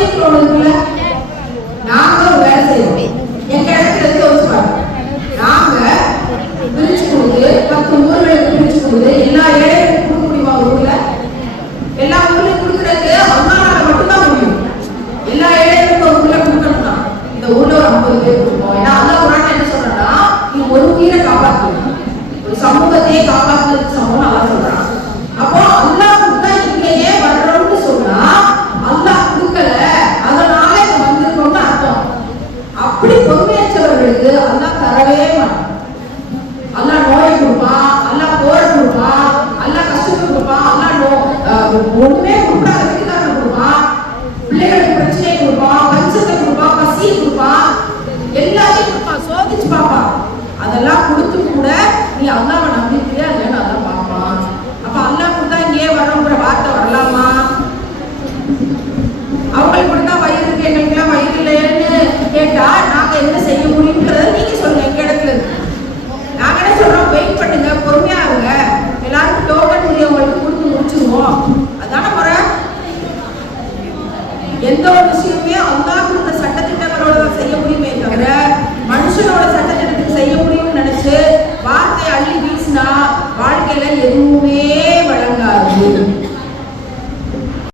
இருக்கிறவங்களுக்குள்ள வேலை செய்வோம் எங்க இடத்துல இருந்து யோசிச்சு நாங்க பிரிச்சு கொடுத்து பத்து ஊர்களுக்கு பிரிச்சு கொடுத்து எல்லா ஏழைகளுக்கும் கொடுக்க முடியுமா ஊர்ல? எல்லா ஊர்லயும் கொடுக்கறதுக்கு அம்மானால மட்டும்தான் முடியும். எல்லா ஏழைகளுக்கும் ஊர்ல கொடுக்கணும்னா இந்த ஊர்ல ஒரு ஐம்பது பேர் கொடுப்போம். ஏன்னா என்ன சொல்றா நீ ஒரு உயிரை காப்பாத்து ஒரு சமூகத்தையே காப்பாத்துறதுக்கு கொடுப்பான் அல்லா போர் கொடுப்பான் அல்லா கஷ்டத்தை கொடுப்பான் அல்லா ஒண்ணுமே கொடுக்காத வீட்டுக்காரன் கொடுப்பான் பிள்ளைகளுக்கு பிரச்சனையை கொடுப்பான் பஞ்சத்தை கொடுப்பான் பசியை கொடுப்பான் எல்லாத்தையும் கொடுப்பான் சோதிச்சு பார்ப்பான் அதெல்லாம் கொடுத்து கூட நீ அல்லாவை நம்பிக்கிறியா இல்லைன்னு அதான் பார்ப்பான். அப்ப அல்லா கொடுத்தா இங்கே வரோங்கிற வார்த்தை வரலாமா? அவங்களுக்கு கொடுத்தா வயிறு இருக்கு எங்களுக்குலாம் வயிறு இல்லைன்னு கேட்டா நாங்க என்ன செய்ய முடியுங்கிறத நீங்க சொல்லுங்க எங்க இடத்துல இருக்கு நாங்க என்ன சொல்றோம் வெயிட் பண்ணுங்க பொறுமையா இருங்க எல்லாருக்கும் டோக்கன் உரியவங்களுக்கு கொடுத்து முடிச்சிருவோம் அதான முறை எந்த ஒரு விஷயமே அல்லாஹ் கொடுத்த சட்டத்திட்டங்களோட செய்ய முடியுமே தவிர மனுஷனோட சட்டத்திட்டத்தை செய்ய முடியும்னு நினைச்சு வார்த்தையை அள்ளி வீசினா வாழ்க்கையில எதுவுமே